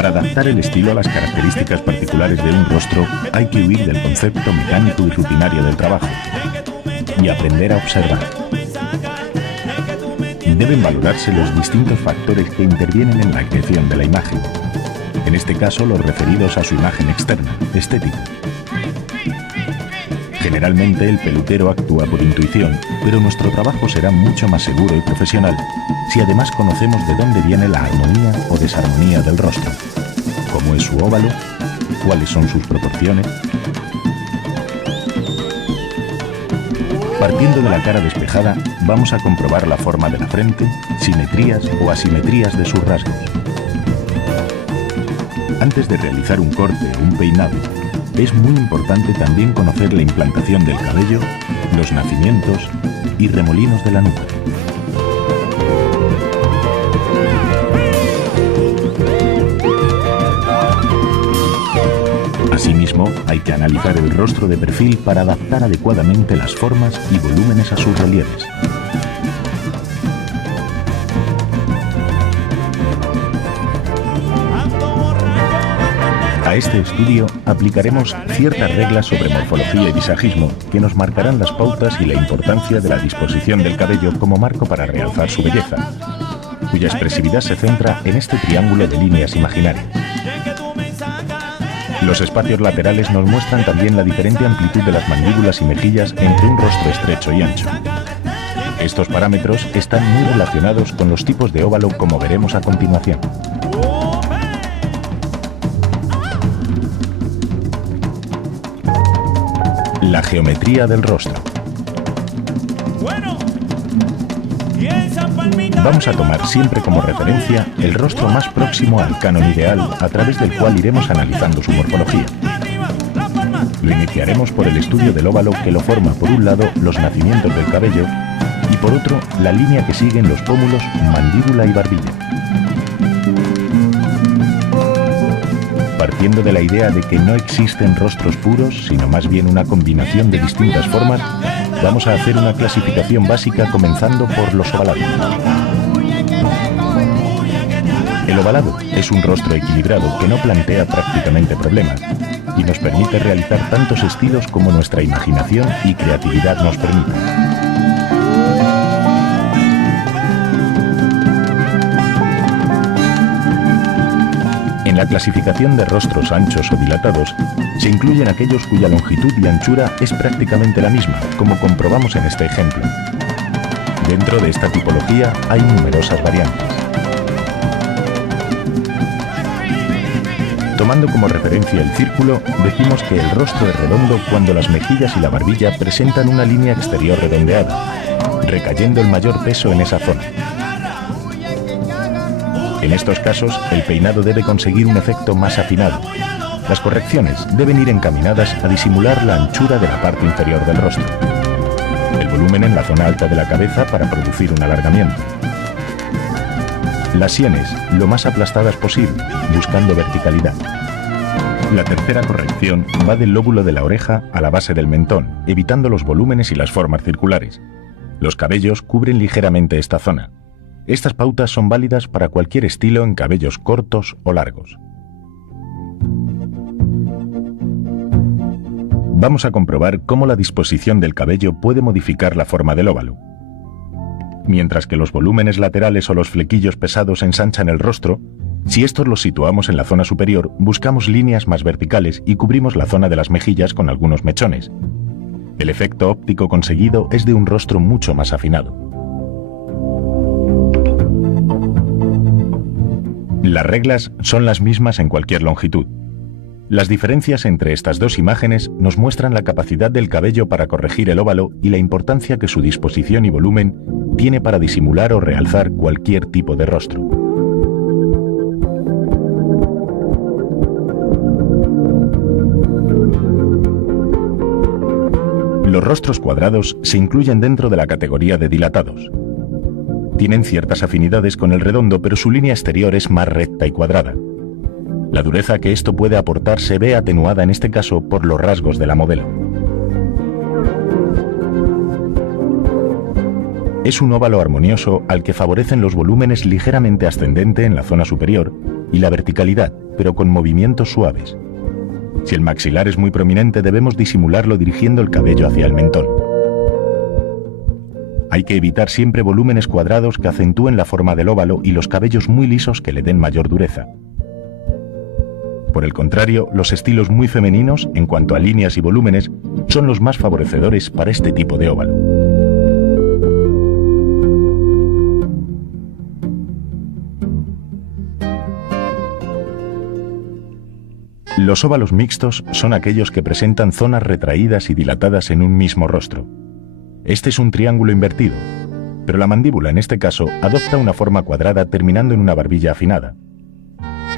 Para adaptar el estilo a las características particulares de un rostro, hay que huir del concepto mecánico y rutinario del trabajo y aprender a observar. Deben valorarse los distintos factores que intervienen en la creación de la imagen. En este caso, los referidos a su imagen externa, estética. Generalmente el peluquero actúa por intuición, pero nuestro trabajo será mucho más seguro y profesional si además conocemos de dónde viene la armonía o desarmonía del rostro, cómo es su óvalo, cuáles son sus proporciones. Partiendo de la cara despejada, vamos a comprobar la forma de la frente, simetrías o asimetrías de sus rasgos. Antes de realizar un corte o un peinado, es muy importante también conocer la implantación del cabello, los nacimientos y remolinos de la nuca. Asimismo, hay que analizar el rostro de perfil para adaptar adecuadamente las formas y volúmenes a sus relieves. A este estudio aplicaremos ciertas reglas sobre morfología y visajismo que nos marcarán las pautas y la importancia de la disposición del cabello como marco para realzar su belleza, cuya expresividad se centra en este triángulo de líneas imaginarias. Los espacios laterales nos muestran también la diferente amplitud de las mandíbulas y mejillas entre un rostro estrecho y ancho. Estos parámetros están muy relacionados con los tipos de óvalo, como veremos a continuación. La geometría del rostro. Vamos a tomar siempre como referencia el rostro más próximo al canon ideal, a través del cual iremos analizando su morfología. Lo iniciaremos por el estudio del óvalo, que lo forma por un lado los nacimientos del cabello y por otro la línea que siguen los pómulos, mandíbula y barbilla. Partiendo de la idea de que no existen rostros puros, sino más bien una combinación de distintas formas, vamos a hacer una clasificación básica comenzando por los ovalados. El ovalado es un rostro equilibrado que no plantea prácticamente problemas y nos permite realizar tantos estilos como nuestra imaginación y creatividad nos permitan. En la clasificación de rostros anchos o dilatados, se incluyen aquellos cuya longitud y anchura es prácticamente la misma, como comprobamos en este ejemplo. Dentro de esta tipología hay numerosas variantes. Tomando como referencia el círculo, decimos que el rostro es redondo cuando las mejillas y la barbilla presentan una línea exterior redondeada, recayendo el mayor peso en esa zona. En estos casos, el peinado debe conseguir un efecto más afinado. Las correcciones deben ir encaminadas a disimular la anchura de la parte inferior del rostro, el volumen en la zona alta de la cabeza para producir un alargamiento, las sienes lo más aplastadas posible, buscando verticalidad. La tercera corrección va del lóbulo de la oreja a la base del mentón, evitando los volúmenes y las formas circulares. Los cabellos cubren ligeramente esta zona. Estas pautas son válidas para cualquier estilo en cabellos cortos o largos. Vamos a comprobar cómo la disposición del cabello puede modificar la forma del óvalo. Mientras que los volúmenes laterales o los flequillos pesados ensanchan el rostro, si estos los situamos en la zona superior, buscamos líneas más verticales y cubrimos la zona de las mejillas con algunos mechones. El efecto óptico conseguido es de un rostro mucho más afinado. Las reglas son las mismas en cualquier longitud. Las diferencias entre estas dos imágenes nos muestran la capacidad del cabello para corregir el óvalo y la importancia que su disposición y volumen tiene para disimular o realzar cualquier tipo de rostro. Los rostros cuadrados se incluyen dentro de la categoría de dilatados. Tienen ciertas afinidades con el redondo, pero su línea exterior es más recta y cuadrada. La dureza que esto puede aportar se ve atenuada en este caso por los rasgos de la modelo. Es un óvalo armonioso al que favorecen los volúmenes ligeramente ascendente en la zona superior y la verticalidad, pero con movimientos suaves. Si el maxilar es muy prominente, debemos disimularlo dirigiendo el cabello hacia el mentón. Hay que evitar siempre volúmenes cuadrados que acentúen la forma del óvalo y los cabellos muy lisos que le den mayor dureza. Por el contrario, los estilos muy femeninos, en cuanto a líneas y volúmenes, son los más favorecedores para este tipo de óvalo. Los óvalos mixtos son aquellos que presentan zonas retraídas y dilatadas en un mismo rostro. Este es un triángulo invertido, pero la mandíbula en este caso adopta una forma cuadrada terminando en una barbilla afinada.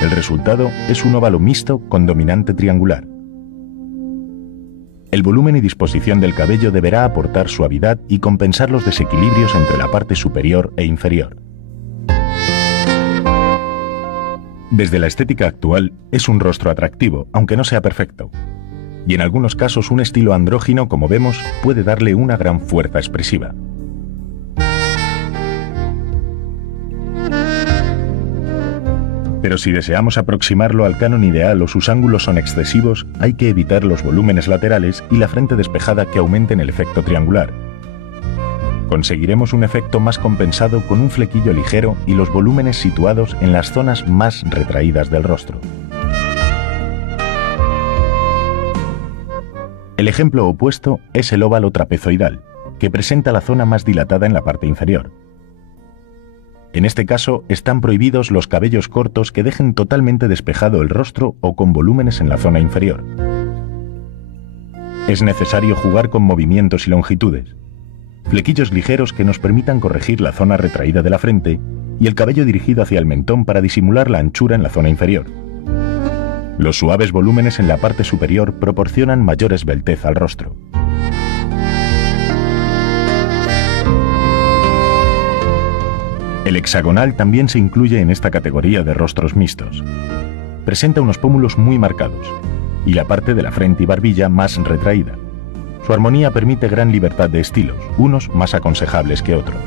El resultado es un óvalo mixto con dominante triangular. El volumen y disposición del cabello deberá aportar suavidad y compensar los desequilibrios entre la parte superior e inferior. Desde la estética actual, es un rostro atractivo, aunque no sea perfecto. Y en algunos casos un estilo andrógino, como vemos, puede darle una gran fuerza expresiva. Pero si deseamos aproximarlo al canon ideal o sus ángulos son excesivos, hay que evitar los volúmenes laterales y la frente despejada que aumenten el efecto triangular. Conseguiremos un efecto más compensado con un flequillo ligero y los volúmenes situados en las zonas más retraídas del rostro. El ejemplo opuesto es el óvalo trapezoidal, que presenta la zona más dilatada en la parte inferior. En este caso, están prohibidos los cabellos cortos que dejen totalmente despejado el rostro o con volúmenes en la zona inferior. Es necesario jugar con movimientos y longitudes, flequillos ligeros que nos permitan corregir la zona retraída de la frente y el cabello dirigido hacia el mentón para disimular la anchura en la zona inferior. Los suaves volúmenes en la parte superior proporcionan mayor esbeltez al rostro. El hexagonal también se incluye en esta categoría de rostros mixtos. Presenta unos pómulos muy marcados y la parte de la frente y barbilla más retraída. Su armonía permite gran libertad de estilos, unos más aconsejables que otros.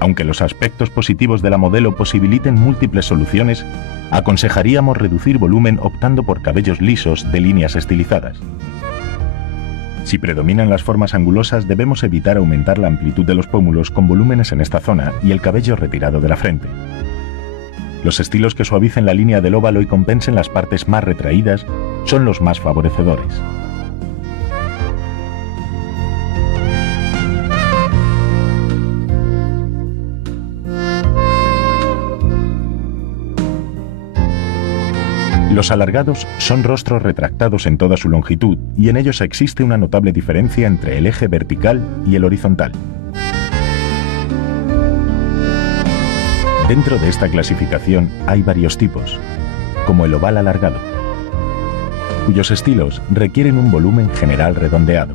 Aunque los aspectos positivos de la modelo posibiliten múltiples soluciones, aconsejaríamos reducir volumen optando por cabellos lisos de líneas estilizadas. Si predominan las formas angulosas, debemos evitar aumentar la amplitud de los pómulos con volúmenes en esta zona y el cabello retirado de la frente. Los estilos que suavicen la línea del óvalo y compensen las partes más retraídas son los más favorecedores. Los alargados son rostros retractados en toda su longitud y en ellos existe una notable diferencia entre el eje vertical y el horizontal. Dentro de esta clasificación hay varios tipos, como el oval alargado, cuyos estilos requieren un volumen general redondeado,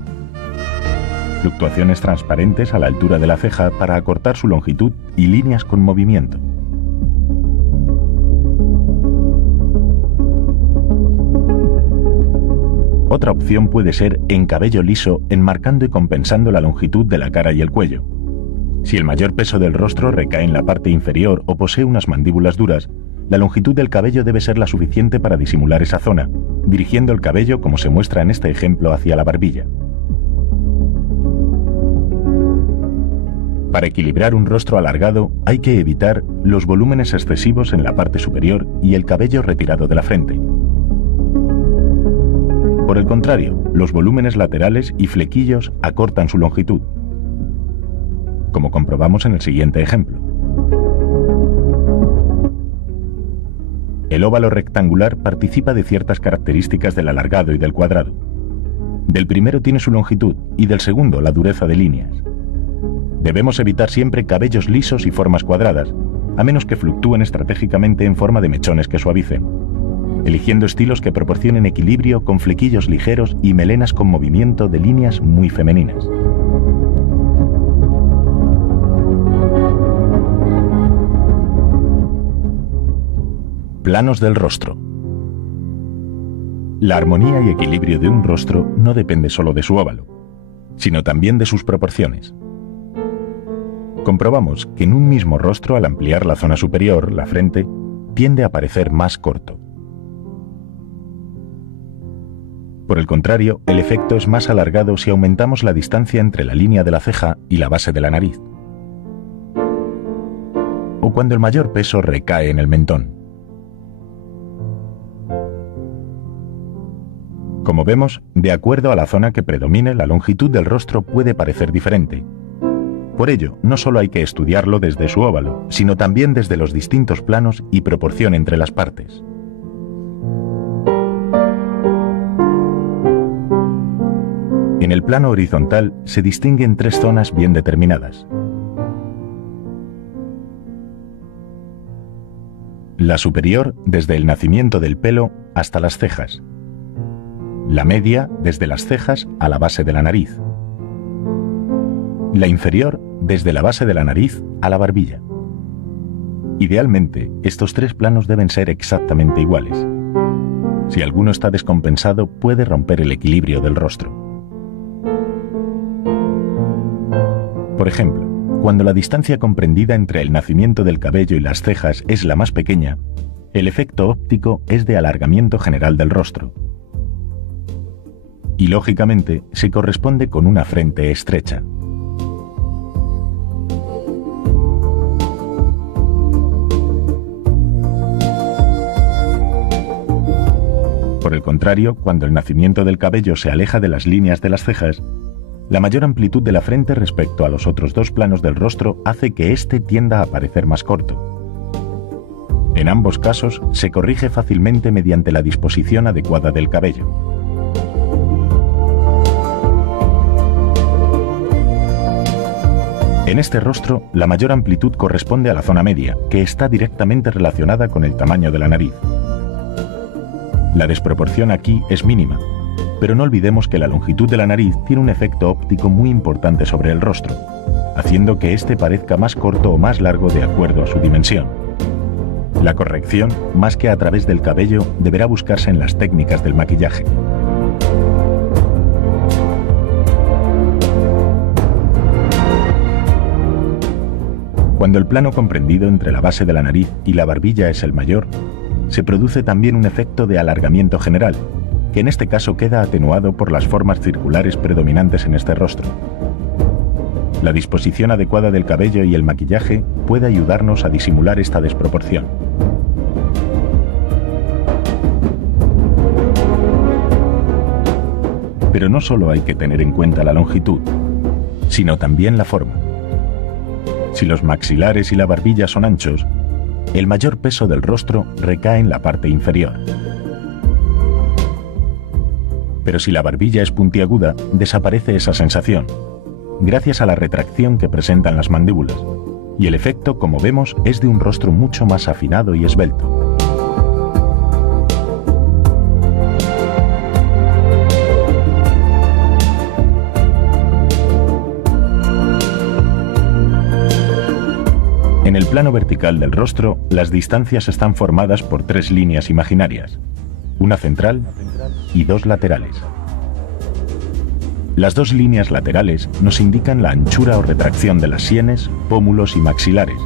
fluctuaciones transparentes a la altura de la ceja para acortar su longitud y líneas con movimiento. Otra opción puede ser en cabello liso, enmarcando y compensando la longitud de la cara y el cuello. Si el mayor peso del rostro recae en la parte inferior o posee unas mandíbulas duras, la longitud del cabello debe ser la suficiente para disimular esa zona, dirigiendo el cabello, como se muestra en este ejemplo, hacia la barbilla. Para equilibrar un rostro alargado, hay que evitar los volúmenes excesivos en la parte superior y el cabello retirado de la frente. Por el contrario, los volúmenes laterales y flequillos acortan su longitud, como comprobamos en el siguiente ejemplo. El óvalo rectangular participa de ciertas características del alargado y del cuadrado. Del primero tiene su longitud y del segundo la dureza de líneas. Debemos evitar siempre cabellos lisos y formas cuadradas, a menos que fluctúen estratégicamente en forma de mechones que suavicen, eligiendo estilos que proporcionen equilibrio con flequillos ligeros y melenas con movimiento de líneas muy femeninas. Planos del rostro. La armonía y equilibrio de un rostro no depende solo de su óvalo. sino también de sus proporciones. Comprobamos que en un mismo rostro, al ampliar la zona superior, la frente, tiende a parecer más corto. Por el contrario, el efecto es más alargado si aumentamos la distancia entre la línea de la ceja y la base de la nariz, o cuando el mayor peso recae en el mentón. Como vemos, de acuerdo a la zona que predomine, la longitud del rostro puede parecer diferente. Por ello, no solo hay que estudiarlo desde su óvalo, sino también desde los distintos planos y proporción entre las partes. En el plano horizontal se distinguen tres zonas bien determinadas. La superior, desde el nacimiento del pelo hasta las cejas. La media, desde las cejas a la base de la nariz. La inferior, desde la base de la nariz a la barbilla. Idealmente, estos tres planos deben ser exactamente iguales. Si alguno está descompensado, puede romper el equilibrio del rostro. Por ejemplo, cuando la distancia comprendida entre el nacimiento del cabello y las cejas es la más pequeña, el efecto óptico es de alargamiento general del rostro. Y lógicamente se corresponde con una frente estrecha. Por el contrario, cuando el nacimiento del cabello se aleja de las líneas de las cejas, la mayor amplitud de la frente respecto a los otros dos planos del rostro hace que éste tienda a parecer más corto. En ambos casos, se corrige fácilmente mediante la disposición adecuada del cabello. En este rostro, la mayor amplitud corresponde a la zona media, que está directamente relacionada con el tamaño de la nariz. La desproporción aquí es mínima, pero no olvidemos que la longitud de la nariz tiene un efecto óptico muy importante sobre el rostro, haciendo que éste parezca más corto o más largo de acuerdo a su dimensión. La corrección, más que a través del cabello, deberá buscarse en las técnicas del maquillaje. Cuando el plano comprendido entre la base de la nariz y la barbilla es el mayor, se produce también un efecto de alargamiento general, que en este caso queda atenuado por las formas circulares predominantes en este rostro. La disposición adecuada del cabello y el maquillaje puede ayudarnos a disimular esta desproporción. Pero no solo hay que tener en cuenta la longitud, sino también la forma. Si los maxilares y la barbilla son anchos, el mayor peso del rostro recae en la parte inferior. Pero si la barbilla es puntiaguda, desaparece esa sensación, gracias a la retracción que presentan las mandíbulas, y el efecto, como vemos, es de un rostro mucho más afinado y esbelto. En el plano vertical del rostro, las distancias están formadas por tres líneas imaginarias, una central y dos laterales. Las dos líneas laterales nos indican la anchura o retracción de las sienes, pómulos y maxilares,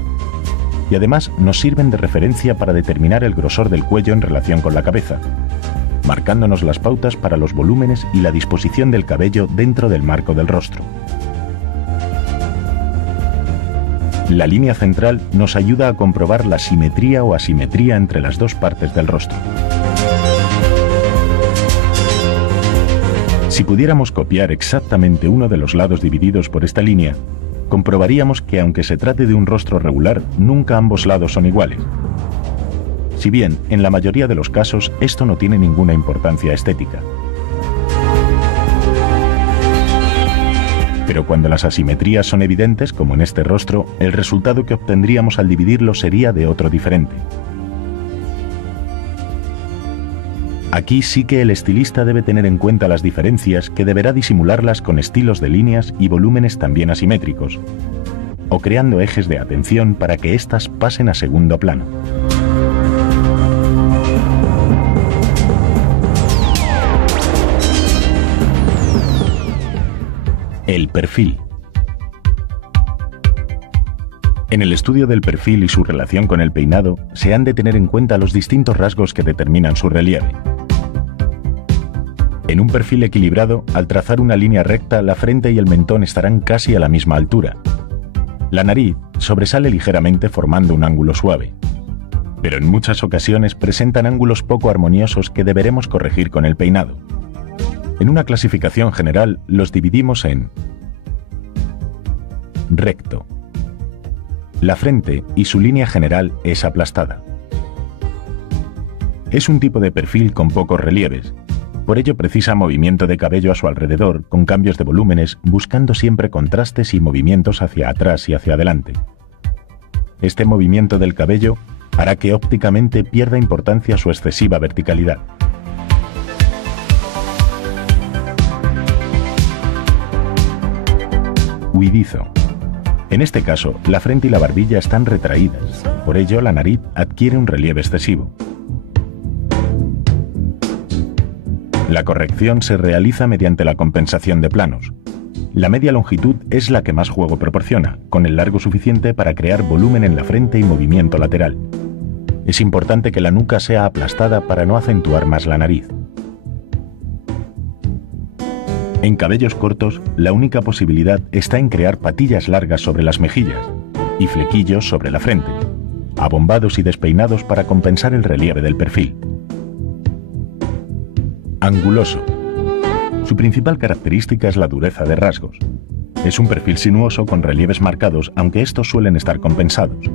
y además nos sirven de referencia para determinar el grosor del cuello en relación con la cabeza, marcándonos las pautas para los volúmenes y la disposición del cabello dentro del marco del rostro. La línea central nos ayuda a comprobar la simetría o asimetría entre las dos partes del rostro. Si pudiéramos copiar exactamente uno de los lados divididos por esta línea, comprobaríamos que aunque se trate de un rostro regular, nunca ambos lados son iguales. Si bien, en la mayoría de los casos, esto no tiene ninguna importancia estética. Pero cuando las asimetrías son evidentes, como en este rostro, el resultado que obtendríamos al dividirlo sería de otro diferente. Aquí sí que el estilista debe tener en cuenta las diferencias, que deberá disimularlas con estilos de líneas y volúmenes también asimétricos, o creando ejes de atención para que éstas pasen a segundo plano. El perfil. En el estudio del perfil y su relación con el peinado, se han de tener en cuenta los distintos rasgos que determinan su relieve. En un perfil equilibrado, al trazar una línea recta, la frente y el mentón estarán casi a la misma altura. La nariz sobresale ligeramente formando un ángulo suave, pero en muchas ocasiones presentan ángulos poco armoniosos que deberemos corregir con el peinado. En una clasificación general los dividimos en recto. La frente y su línea general es aplastada. Es un tipo de perfil con pocos relieves, por ello precisa movimiento de cabello a su alrededor con cambios de volúmenes, buscando siempre contrastes y movimientos hacia atrás y hacia adelante. Este movimiento del cabello hará que ópticamente pierda importancia su excesiva verticalidad. Huidizo. En este caso, la frente y la barbilla están retraídas, por ello la nariz adquiere un relieve excesivo. La corrección se realiza mediante la compensación de planos. La media longitud es la que más juego proporciona, con el largo suficiente para crear volumen en la frente y movimiento lateral. Es importante que la nuca sea aplastada para no acentuar más la nariz. En cabellos cortos, la única posibilidad está en crear patillas largas sobre las mejillas y flequillos sobre la frente, abombados y despeinados para compensar el relieve del perfil. Anguloso. Su principal característica es la dureza de rasgos. Es un perfil sinuoso con relieves marcados, aunque estos suelen estar compensados.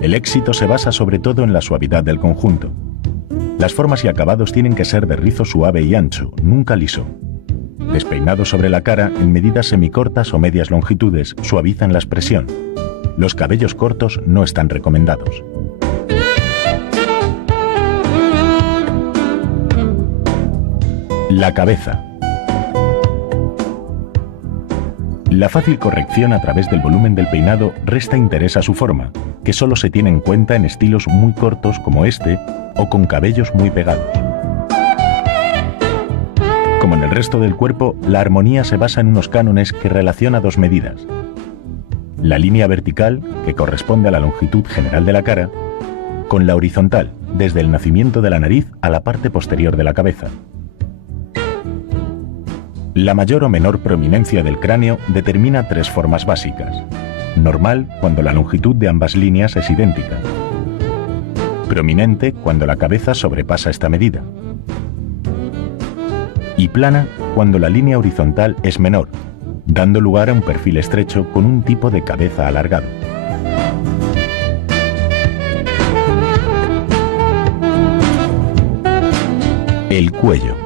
El éxito se basa sobre todo en la suavidad del conjunto. Las formas y acabados tienen que ser de rizo suave y ancho, nunca liso. Despeinados sobre la cara en medidas semicortas o medias longitudes suavizan la expresión. Los cabellos cortos no están recomendados. La cabeza. La fácil corrección a través del volumen del peinado resta interés a su forma, que solo se tiene en cuenta en estilos muy cortos como este o con cabellos muy pegados. Como en el resto del cuerpo, la armonía se basa en unos cánones que relaciona dos medidas. La línea vertical, que corresponde a la longitud general de la cara, con la horizontal, desde el nacimiento de la nariz a la parte posterior de la cabeza. La mayor o menor prominencia del cráneo determina tres formas básicas. Normal, cuando la longitud de ambas líneas es idéntica. Prominente, cuando la cabeza sobrepasa esta medida. Y plana, cuando la línea horizontal es menor, dando lugar a un perfil estrecho con un tipo de cabeza alargado. El cuello.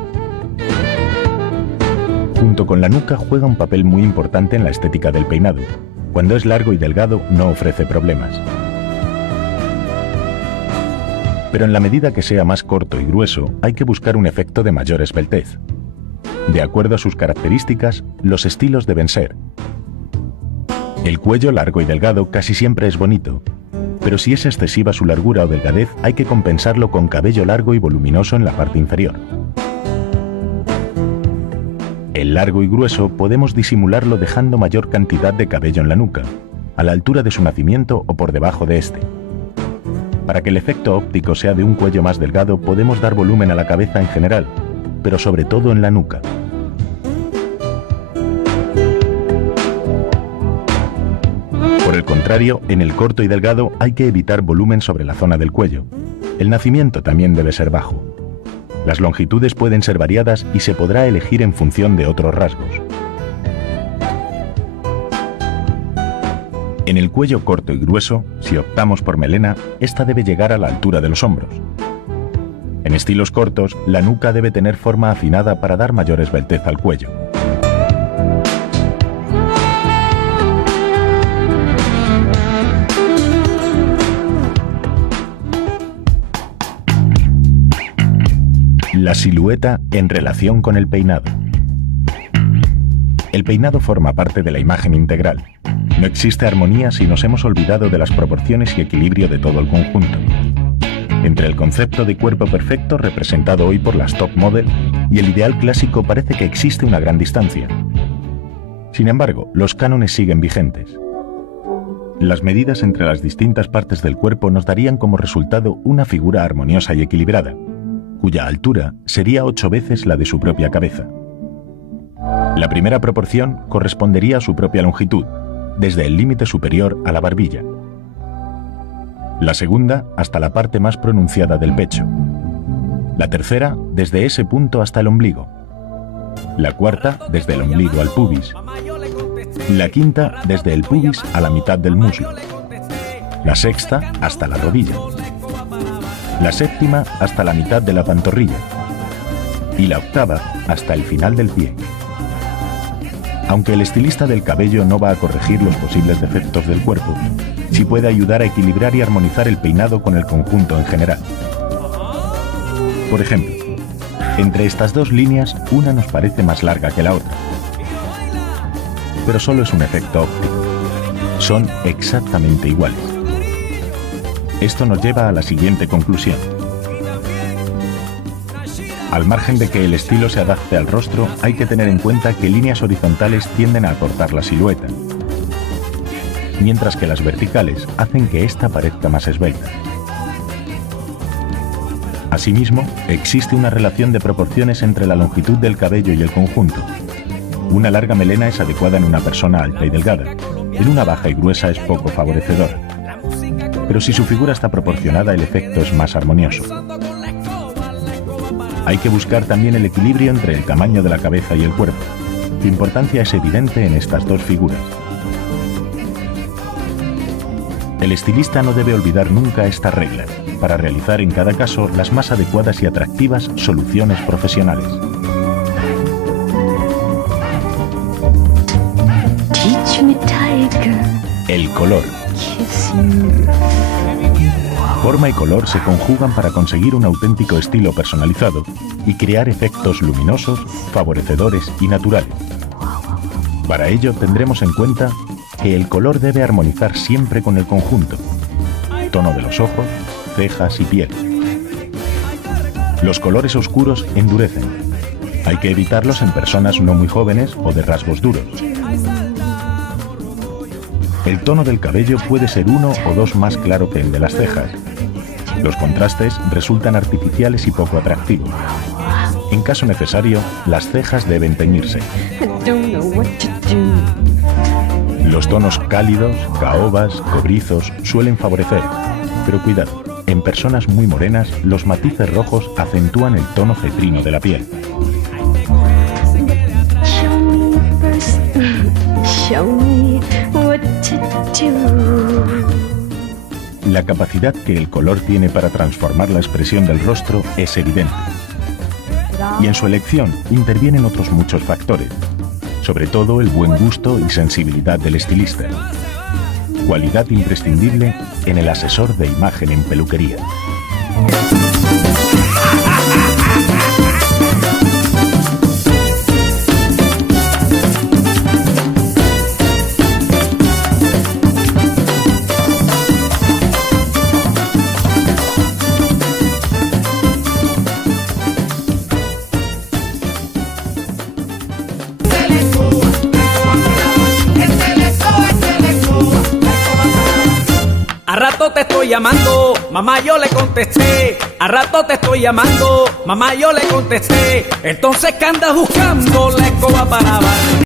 Junto con la nuca juega un papel muy importante en la estética del peinado. Cuando es largo y delgado no ofrece problemas. Pero en la medida que sea más corto y grueso, hay que buscar un efecto de mayor esbeltez. De acuerdo a sus características, los estilos deben ser: el cuello largo y delgado casi siempre es bonito, pero si es excesiva su largura o delgadez, hay que compensarlo con cabello largo y voluminoso en la parte inferior. El largo y grueso podemos disimularlo dejando mayor cantidad de cabello en la nuca, a la altura de su nacimiento o por debajo de este. Para que el efecto óptico sea de un cuello más delgado, podemos dar volumen a la cabeza en general, pero sobre todo en la nuca. Por el contrario, en el corto y delgado hay que evitar volumen sobre la zona del cuello. El nacimiento también debe ser bajo. Las longitudes pueden ser variadas y se podrá elegir en función de otros rasgos. En el cuello corto y grueso, si optamos por melena, esta debe llegar a la altura de los hombros. En estilos cortos, la nuca debe tener forma afinada para dar mayor esbeltez al cuello. La silueta en relación con el peinado. El peinado forma parte de la imagen integral. No existe armonía si nos hemos olvidado de las proporciones y equilibrio de todo el conjunto. Entre el concepto de cuerpo perfecto representado hoy por las top model y el ideal clásico parece que existe una gran distancia. Sin embargo, los cánones siguen vigentes. Las medidas entre las distintas partes del cuerpo nos darían como resultado una figura armoniosa y equilibrada, cuya altura sería 8 veces la de su propia cabeza. La primera proporción correspondería a su propia longitud, desde el límite superior a la barbilla. La segunda hasta la parte más pronunciada del pecho. La tercera desde ese punto hasta el ombligo. La cuarta desde el ombligo al pubis. La quinta desde el pubis a la mitad del muslo. La sexta hasta la rodilla. La séptima hasta la mitad de la pantorrilla. Y la octava hasta el final del pie. Aunque el estilista del cabello no va a corregir los posibles defectos del cuerpo, sí puede ayudar a equilibrar y armonizar el peinado con el conjunto en general. Por ejemplo, entre estas dos líneas, una nos parece más larga que la otra. Pero solo es un efecto óptico. Son exactamente iguales. Esto nos lleva a la siguiente conclusión. Al margen de que el estilo se adapte al rostro, hay que tener en cuenta que líneas horizontales tienden a acortar la silueta, mientras que las verticales hacen que ésta parezca más esbelta. Asimismo, existe una relación de proporciones entre la longitud del cabello y el conjunto. Una larga melena es adecuada en una persona alta y delgada, en una baja y gruesa es poco favorecedora. Pero si su figura está proporcionada, el efecto es más armonioso. Hay que buscar también el equilibrio entre el tamaño de la cabeza y el cuerpo. Su importancia es evidente en estas dos figuras. El estilista no debe olvidar nunca estas reglas, para realizar en cada caso las más adecuadas y atractivas soluciones profesionales. El color. Forma y color se conjugan para conseguir un auténtico estilo personalizado y crear efectos luminosos, favorecedores y naturales. Para ello tendremos en cuenta que el color debe armonizar siempre con el conjunto, tono de los ojos, cejas y piel. Los colores oscuros endurecen. Hay que evitarlos en personas no muy jóvenes o de rasgos duros. El tono del cabello puede ser 1 o 2 más claro que el de las cejas. Los contrastes resultan artificiales y poco atractivos. En caso necesario, las cejas deben teñirse. Los tonos cálidos, caobas, cobrizos suelen favorecer, pero cuidado, en personas muy morenas los matices rojos acentúan el tono cetrino de la piel. La capacidad que el color tiene para transformar la expresión del rostro es evidente. Y en su elección intervienen otros muchos factores, sobre todo el buen gusto y sensibilidad del estilista, cualidad imprescindible en el asesor de imagen en peluquería. A rato te estoy llamando, mamá yo le contesté. A rato te estoy llamando, mamá yo le contesté. Entonces ¿qué andas buscando? La escoba para barrer.